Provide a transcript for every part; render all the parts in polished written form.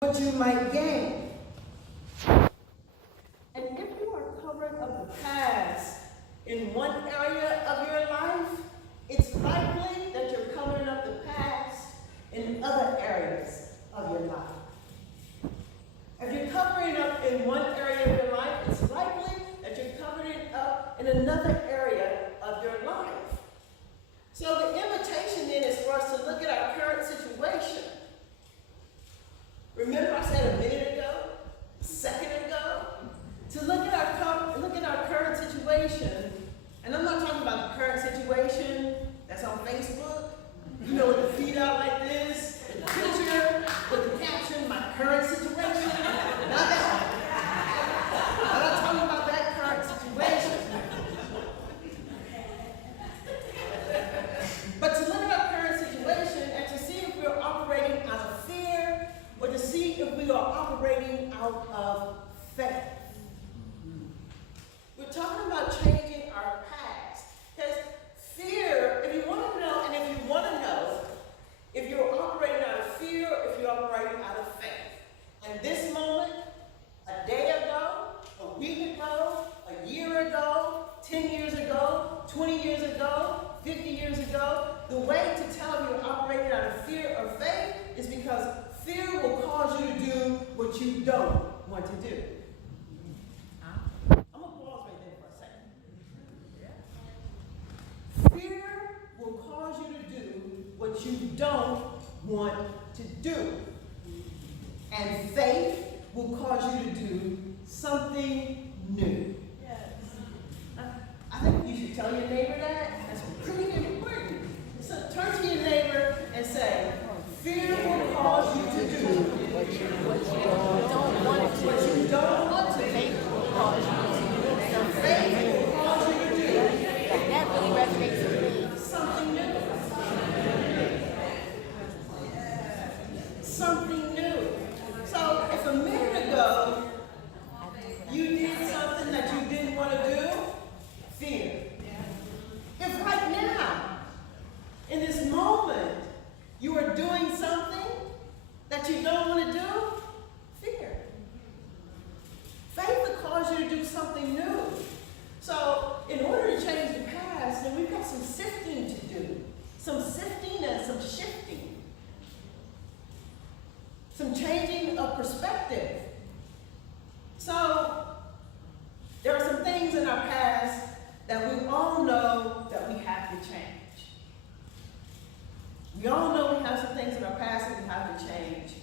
what you might gain. And if you are covering up the past in one area of your life, it's likely that you're covering up the past in other areas of your life. If you're covering up in one area of your life, it's likely that you're covering it up in another area of your life. So the invitation then is for us to look at our current situation. Remember I said a minute ago, a second ago, to look at our current situation, and I'm not talking about the current situation that's on Facebook, with the feed out like this, and the picture with the caption, my current situation. Not that. I'm not talking about that current situation. But to look at our current situation and to see if we're operating out of fear or to see if we are operating out of faith. We're talking about changing our past. Because fear, if you want to know, and if you want to know if you're operating out of fear or if you're operating out of faith. And this moment, a day ago, a week ago, a year ago, 10 years ago, 20 years ago, 50 years ago, the way to tell if you're operating out of fear or faith is because fear will cause you to do what you don't want to do. I'm going to pause right there for a second. Fear will cause you to do what you don't want to do. And faith will cause you to do something new. I think you should tell your neighbor that. That's pretty important. So turn to your neighbor and say, fear will cause you to do what you don't want to do. What you don't want to do. Faith will cause you to do. Faith will cause you to do. That really resonates with me. Something new. Something new. So if a minute ago you did something that you didn't want to do, fear. If right now, in this moment, you are doing something that you don't want to do, fear. Faith will cause you to do something new. So, in order to change the past, then we've got some sifting to do. Some sifting and some shifting. Some changing of perspective. So, there are some things in our past that we all know that we have to change. We all know we have some things in our past that we have to change.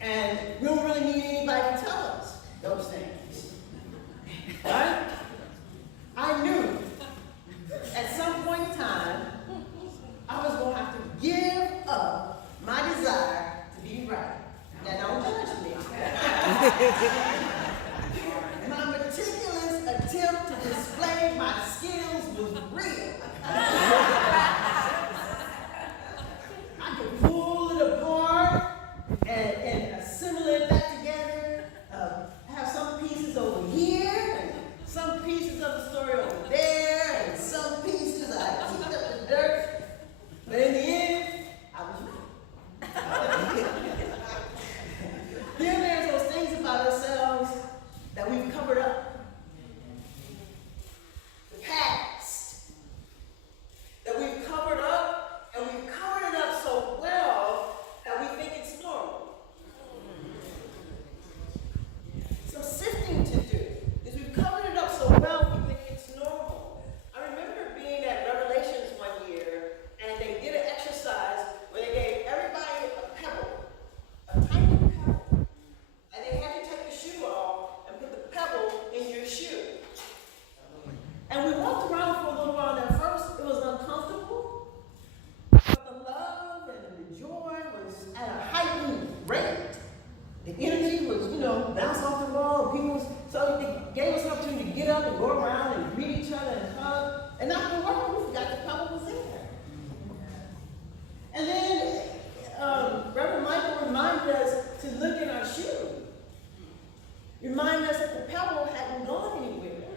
And we don't really need anybody to tell us those things. Right? I knew at some point in time I was going to have to give up my desire to be right. Now don't judge me. My meticulous attempt to display my skills was real. I could pull it apart and assimilate that together, have some pieces over here, and some pieces of the story over there, and some pieces I kicked up the dirt. But in the end, I was right. Then there's those things about ourselves that we've covered up. The past that we've covered up, and we've covered it up so well that we think it's normal. Some sifting to do is we've covered it up so well we think it's normal. I remember being at Revelations one year, and they did an exercise where they gave everybody a pebble, a tiny pebble, and they had to take the shoe off and put the pebble in your shoe. And we walked around for a little while, and at first it was uncomfortable, but the love and the joy was at a heightened rate. The energy was, bounce off the wall. So it gave us an opportunity to get up and go around and greet each other and hug. And after a while, we forgot the pebble was there. And then Reverend Michael reminded us to look in our shoe. Reminded us that the pebble hadn't gone anywhere.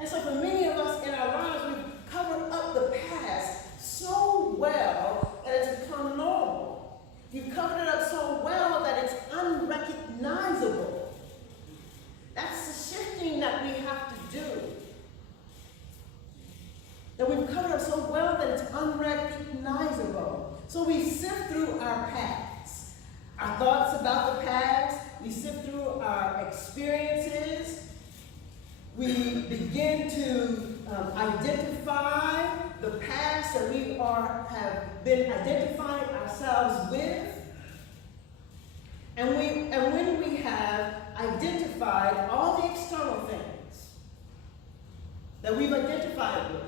And so for many of us in our lives, we've covered up the past so well that it's become normal. You've covered it up so well that it's So we sift through our past, our thoughts about the past, we sift through our experiences, we begin to identify the past that we have been identifying ourselves with. And when we have identified all the external things that we've identified with,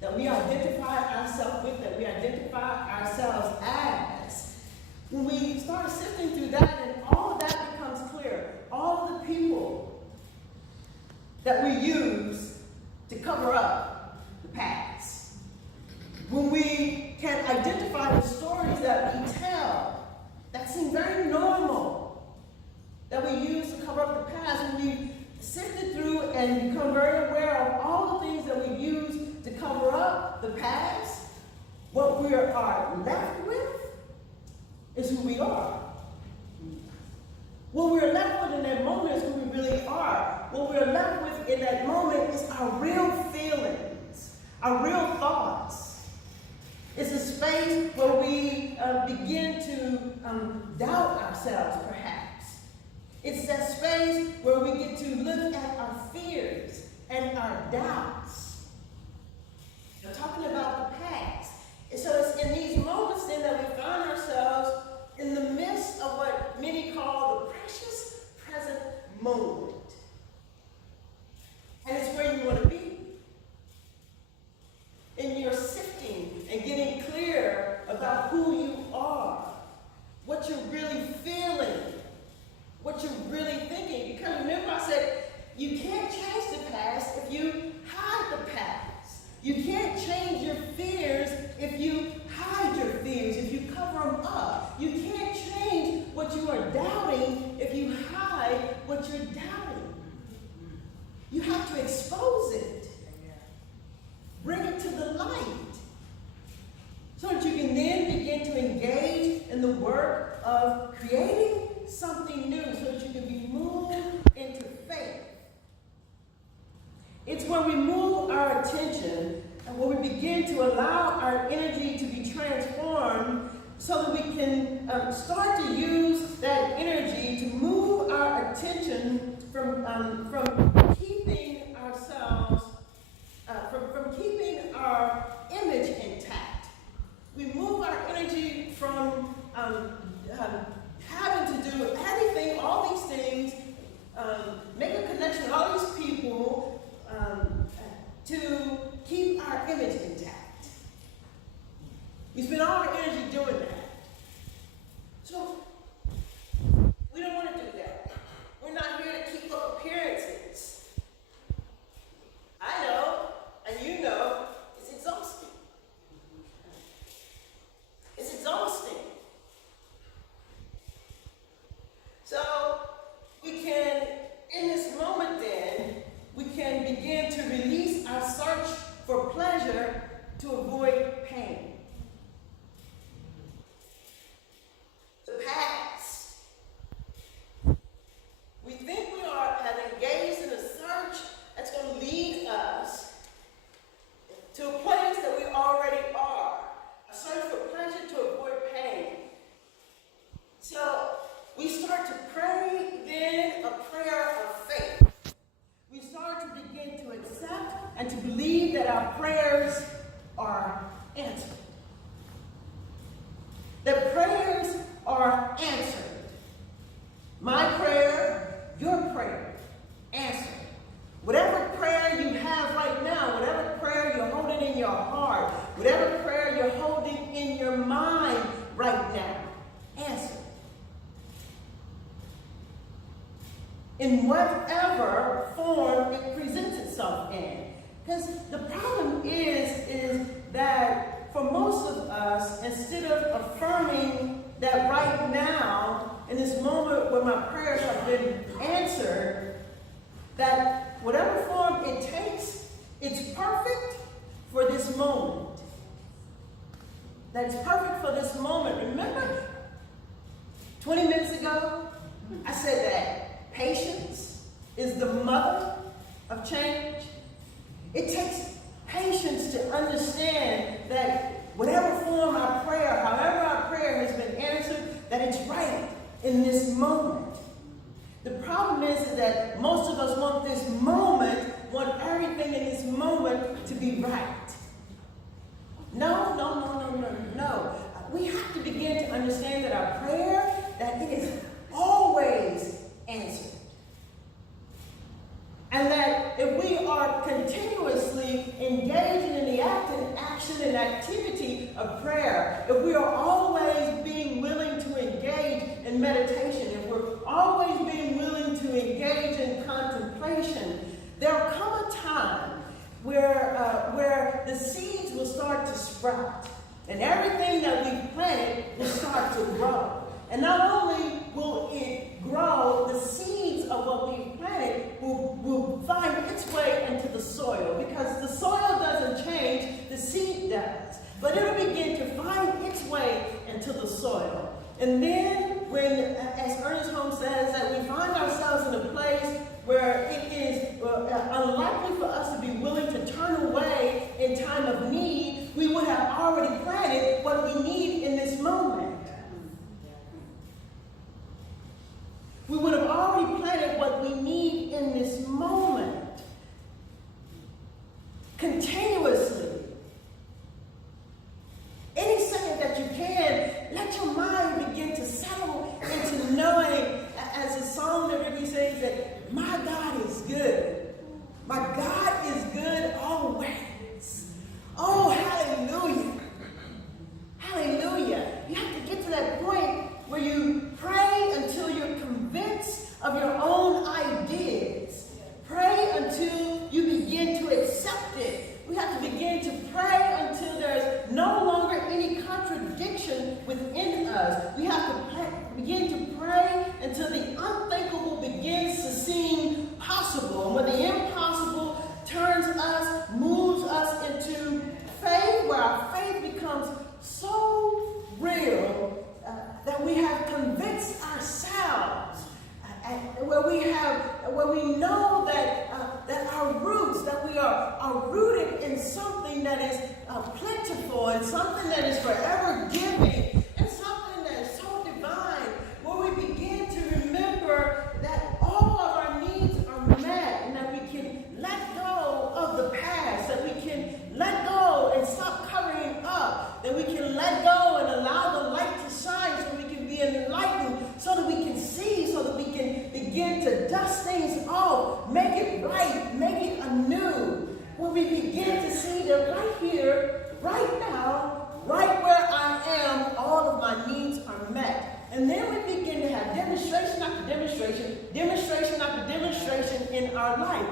that we identify ourselves with, that we identify ourselves as, when we start sifting through that and all of that becomes clear, all of the people that we use to cover up the past, when we can identify the stories that we tell that seem very normal, that we use to cover up the past, when we sifted through and become very aware of all the things that we use to cover up the past, what we are left with is who we are. What we're left with in that moment is who we really are. What we're left with in that moment is our real feelings, our real thoughts. It's a space where we begin to doubt ourselves, perhaps. It's that space where we get to look at our fears and our doubts. I'm talking about the past. And so it's in these moments then that we find ourselves in the midst of what many call the precious present moment. And it's where you want to be. And you're sifting and getting clear about who you are, what you're really feeling, what you're really thinking. Because remember I said, you can't change the past if you hide the past. You can't change your fears if you hide your fears, if you cover them up. You can't change what you are doubting if you hide what you're doubting. You have to expose it. Bring it to the light so that you can then begin to engage in the work of creating something new so that you can be moved into faith. It's when we move our attention and when we begin to allow our energy to be transformed so that we can start to use that energy to move our attention from keeping ourselves, from keeping our image intact. We move our energy from having to do everything, all these things, make a connection with all these people to keep our image intact. We spend all our energy doing that. So we don't want to do that. We're not here to keep up appearances. I know, and you know, it's exhausting. It's exhausting. So we can, in this moment then, we can begin to release our search for pleasure to avoid pain. The past. We think we have engaged in a search that's going to lead us to a place that we already are. A search for pleasure to avoid pain. So we start to pray then a prayer of faith. We start to begin to accept and to believe that our prayers are answered. That prayers are answered. My prayer, your prayer, answered. Whatever prayer you have right now, whatever prayer you're holding in your heart, whatever prayer you're holding in your mind right now, answered. In whatever form it presents itself in. Because the problem is that for most of us, instead of affirming that right now, in this moment where my prayers have been answered, that whatever form it takes, it's perfect for this moment. That's perfect for this moment. Remember, 20 minutes ago, I said that patience is the mother of change. It takes patience to understand that whatever form our prayer, however our prayer has been answered, that it's right in this moment. The problem is that most of us want this moment, want everything in this moment to be right. No, no, no, no, no, no. We have to begin to understand that our prayer, that it is always answered. And that if we are continuously engaging in the action and activity of prayer, if we are always being willing to engage in meditation, if we're always being willing to engage in contemplation, there will come a time where the seeds will start to sprout. And everything that we've planted will start to grow. And not only will it grow, the seeds of what we've planted will find its way into the soil. Because the soil doesn't change, the seed does. But it'll begin to find its way into the soil. And then when, as Ernest Holmes says, that we find ourselves in a place where it is unlikely for us to be willing to turn away in time of need, we would have already planted what we need in this moment. We would have already planted what we need in this moment. Continuously. Any second that you can, let your mind begin to settle into knowing, as the psalm literally says, that my God is good. My God is good always. Oh, hallelujah. Hallelujah. You have to get to that point where you pray until you're convinced of your own ideas. Pray until you begin to accept it. We have to begin to pray until there's no longer any contradiction within us. We have to begin to pray until the unthinkable begins to seem possible. And when the impossible turns us, moves us into faith, where our faith becomes so real that we have convinced ourselves, where we know that our roots, that we are rooted in something that is plentiful and something that is forever giving and something that is so divine, where we begin to remember that all of our needs are met and that we can let go of the past, that we can let go and stop covering up, that we can let go and allow the light to shine so we can be enlightened, so that we can see, so that we can begin to dust things off, make it right, make it anew. When we begin to see that right here, right now, right where I am, all of my needs are met. And then we begin to have demonstration after demonstration, demonstration after demonstration in our life.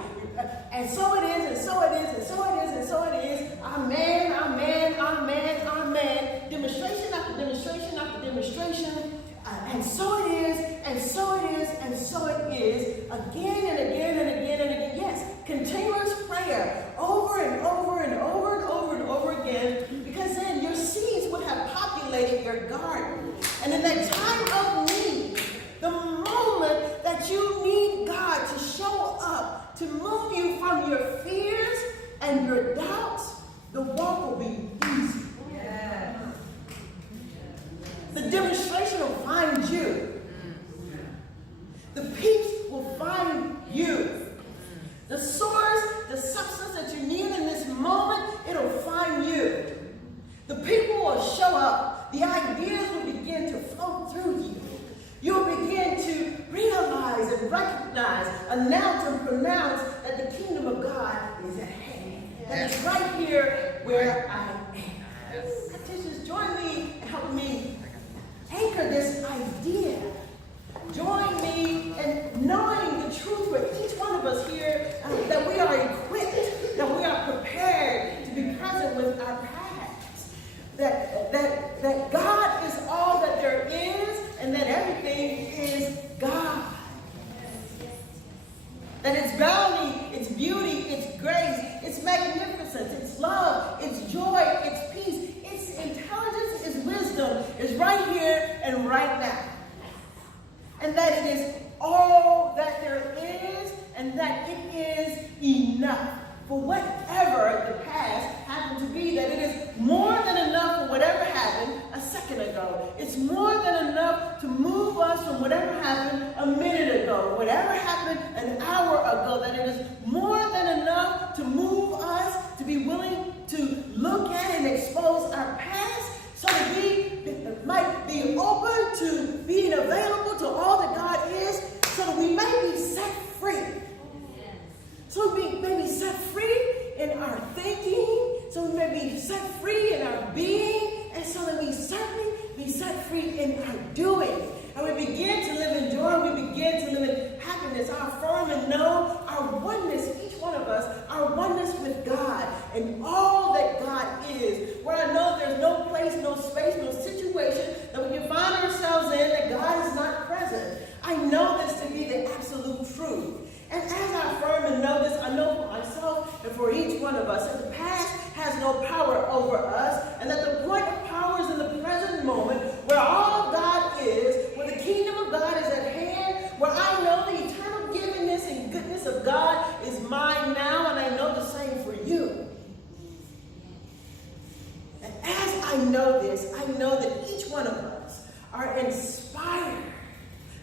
And so it is, and so it is, and so it is, and so it is. Amen, amen, amen, amen. Demonstration after demonstration after demonstration. And so it is, and so it is, and so it is. Again and again and again and again. Yes, continuous prayer over and over and over and over and over again. Because then your seeds would have populated your garden. And in that time of need, the moment that you need God to show up, to move you from your fears and your doubts, the walk will be easy. Yeah. The demonstration will find you. The peace will find you. The source, the substance that you need in this moment, it'll find you. The people will show up. The ideas will begin to flow through you. You'll begin to realize and recognize, announce and pronounce that the kingdom of God is at hand. That it's right here where I am. Practitioners, join me and help me anchor this idea. Join me in knowing the truth for each one of us here, that we are equipped, that we are prepared to be present with our past. That God is all that there is, and that everything is God. That its bounty, its beauty, its grace, its magnificence, its love, its joy, its peace, its intelligence, its wisdom is right here and right now. And that it is all that there is, and that it is enough for whatever the past happened to be, that it is more than enough It's more than enough to move us from whatever happened a minute ago, whatever happened an hour ago, that it is more than enough to move us to be willing to look at and expose our past so that we might be open to being available to all that God is, so that we may be set free. So we may be set free in our thinking, so we may be set free in our being, and so that we certainly be set free in our doing. And we begin to live in joy, we begin to live in happiness, our firm and know our oneness, each one of us, our oneness with God and all that God is. Where I know there's no place, no space, no situation that we can find ourselves in that God is not present. I know this to be the absolute truth. And as I affirm and know this, I know for myself and for each one of us that the past has no power over us, and that the point of power is in the present moment, where all God is, where the kingdom of God is at hand, where I know the eternal givingness and goodness of God is mine now, and I know the same for you. And as I know this, I know that each one of us are inspired,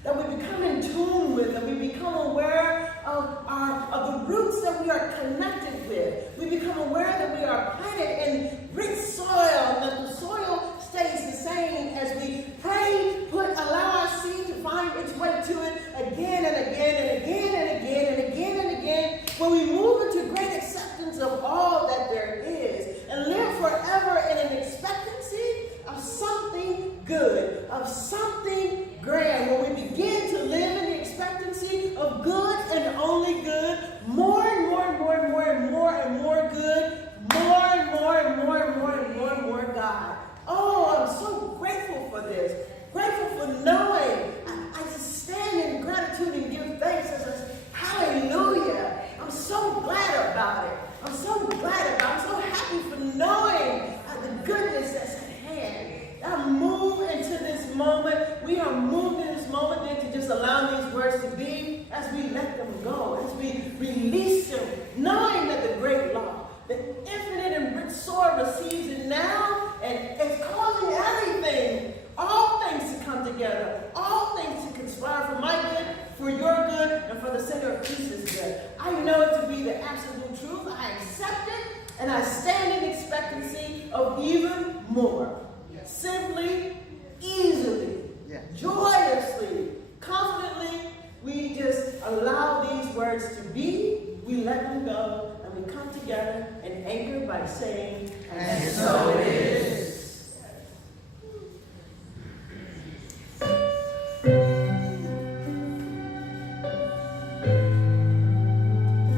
that we become in tune with, that we become aware of the roots that we are connected with. We become aware that we are planted in rich soil, and that the soil stays the same as we pray, allow our seed to find its way to it again and again and again and again and again and again, when we move into great acceptance of all that there is, and live forever in an expectancy of something good, of something grand, when we begin to live in the expectancy of good and only good, more and more and more and more and more and more good, more and more and more and more and more and more God. Oh, I'm so grateful for this. Grateful for knowing. I just stand in gratitude and give thanks and say, hallelujah. I'm so glad about it. I'm so glad about it. I'm so happy for knowing the goodness that's at hand. I move into this moment. We are moved in this moment then to just allow these words to be as we let them go, as we release them, knowing that the great law, the infinite and rich soil receives it now, and it's causing everything, all things to come together, all things to conspire for my good, for your good, and for the center of peace's good. I know it to be the absolute truth. I accept it, and I stand in expectancy of even more. Simply, easily, joyously, confidently, we just allow these words to be, we let them go, and we come together and anchor by saying, and so